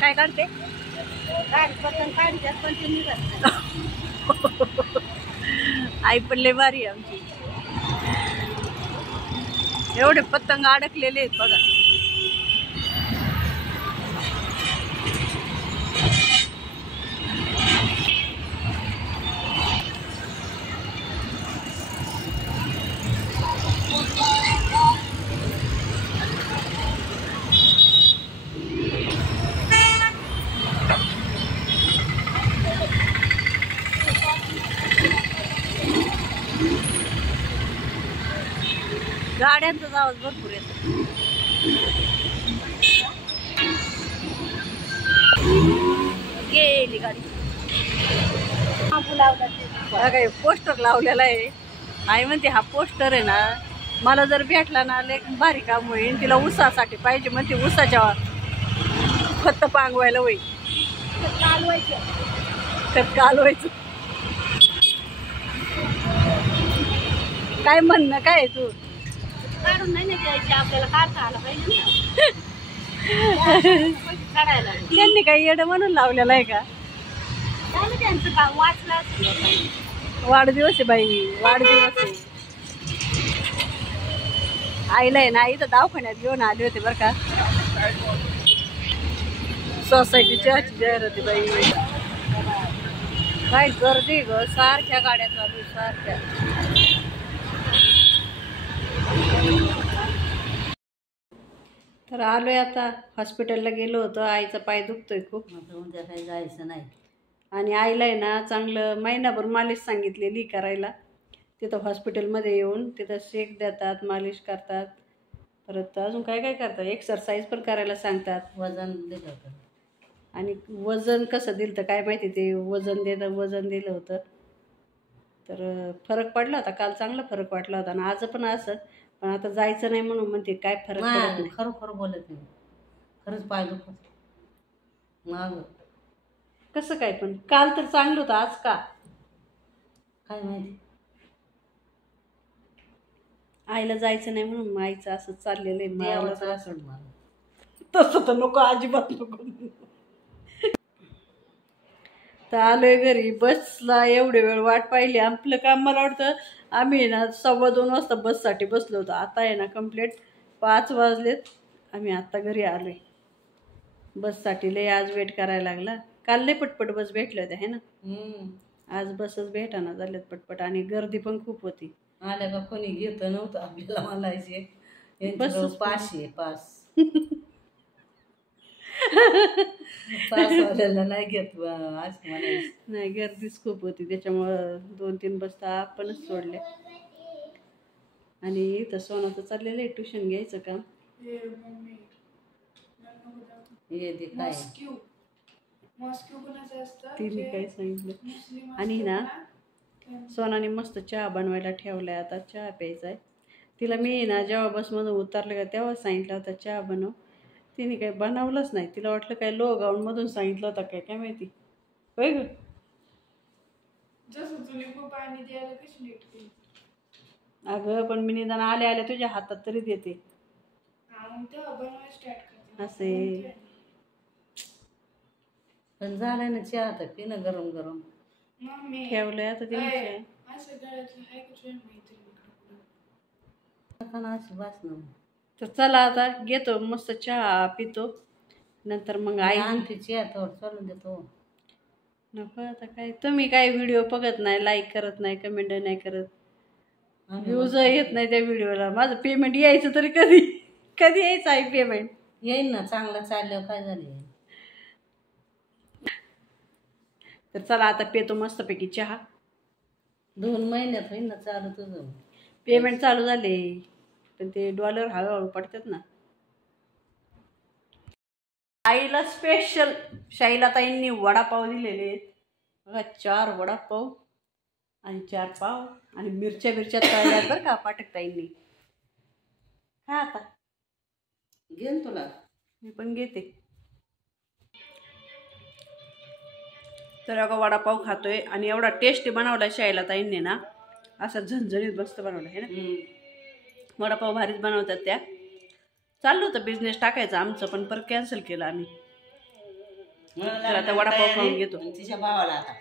काय काढते आई पण लय भारी आहे आमची. एवढे पतंग अडकलेले आहेत बघा. गाड्यांचा आवाज भरपूर येतो. गेली गाडी. काय पोस्टर लावलेला आहे. आई म्हणते हा पोस्टर आहे ना मला जर भेटला ना लय भारी काम होईल. तिला ऊसासाठी पाहिजे म्हणते. ऊसाच्या खत पांगवायला होईल. खत कालवायचं. काय म्हणणं काय आहे तू? काढून नाही द्यायची आपल्याला. काढता आला पाहिजे काढायला. त्यांनी काही येडं म्हणून लावलेलं आहे का? त्यांचं काम वाचलं. वाढदिवस आहे बाई. वाढदिवस आहे. आईला आहे ना इथं दवाखान्यात घेऊन आले होते बरं का. सोसायटीची जाहिराती बाई. काय गर्दी ग. सारख्या गाड्या चालू सारख्या. तर आलोय आता. हॉस्पिटलला गेलो होतो. आईचा पाय दुखतोय खूप. उद्या काही जायचं नाही. आणि आईला आहे ना चांगलं महिनाभर मालिश सांगितलेली करायला. तिथं हॉस्पिटलमध्ये येऊन तिथं शेक देतात, मालिश करतात. परत अजून काय काय करतात. एक्सरसाइज पण करायला सांगतात. वजन दिलं होतं. आणि वजन कसं दिलं तर काय माहिती. ते वजन दिलं होतं तर फरक पडला होता. काल चांगला फरक वाटला होता. आणि आज पण असं. पण आता जायचं नाही म्हणून म्हणते. काय फरक पडत नाही. खरोखर बोलत नाही. खरंच पाय दुखत माग. कसं काय पण काल तर चांगलं होतं. आज का काय माहिती. आईला जायचं नाही म्हणून आईचं असं चाललेलं आहे. तसं तर नको. अजिबात नको. तर आलोय घरी. बसला एवढे वेळ वाट पाहिली. आपलं काम मला वाटतं आम्ही ना 2:15 वाजता बससाठी बसलो होतो. आता आहे ना कंप्लीट 5 वाजलेत. आम्ही आत्ता घरी आलोय. बससाठी लय आज वेट करायला लागला. काल लय पटपट बस भेटल्या होत्या है ना. आज बसच भेटाना झाल्यात पटपट. आणि गर्दी पण खूप होती. आल्या का कोणी घेत नव्हतं आपल्याला म्हणायचे. बस पाचशे पास. पास वाल्याला नाही घेत असं म्हणायचं. नाही गर्दीच खूप होती. त्याच्यामुळं 2-3 बसता आपणच सोडले. आणि इथं सोनाचं चाललेलं आहे ट्युशन घ्यायचं काम. काय तिने काय सांगितलं. आणि ना सोनाने मस्त चहा बनवायला ठेवलाय. आता चहा प्यायचा आहे तिला. मी ना जेव्हा बसमधून उतरले का तेव्हा सांगितलं होतं चहा बनव. तिने काही बनवलंच नाही. तिला वाटलं काय लो गाऊनमधून सांगितलं होतं काय माहिती. होय ग. अगं पण मी निदान आले आले तुझ्या हातात तरी देते. असे पण झालं ना चहा आता पिणं गरम गरम ठेवलंय. आता ते तर चला आता घेतो मस्त चहा पितो. नंतर मग आई आणते चहा थोडं चालून देतो. नको आता काय. तुम्ही काय व्हिडिओ बघत नाही, लाईक करत नाही, कमेंट नाही करत. व्ह्यूज येत नाही त्या व्हिडिओला. माझं पेमेंट यायचं तरी कधी कधी यायचं आहे पेमेंट. येईल ना चांगलं चाललं. काय झालं. तर चला आता पेतो मस्तपैकी चहा. 2 महिन्यात होईल ना चालू तुझं. पेमेंट चालू झाले पण ते डॉलर हळूहळू पडतात ना. आईला स्पेशल शाईला ताईंनी वडापाव दिलेले आहेत बघा. 4 वडापाव आणि 4 पाव आणि मिरच्या तळल्यात बरं का पाठक ताईंनी. हा आता घेन तुला. मी पण घेते. तर अगं वडापाव खातोय. आणि एवढा टेस्टी बनवला शाईला ताईंनी ना. असा झणझणीत मस्त बनवला आहे ना. वडापाव भारीच बनवतात त्या. चाललं होतं बिझनेस टाकायचं आमचं, पण परत कॅन्सल केलं आम्ही. तर आता वडापाव खाऊन घेतो. तिच्या भावाला आता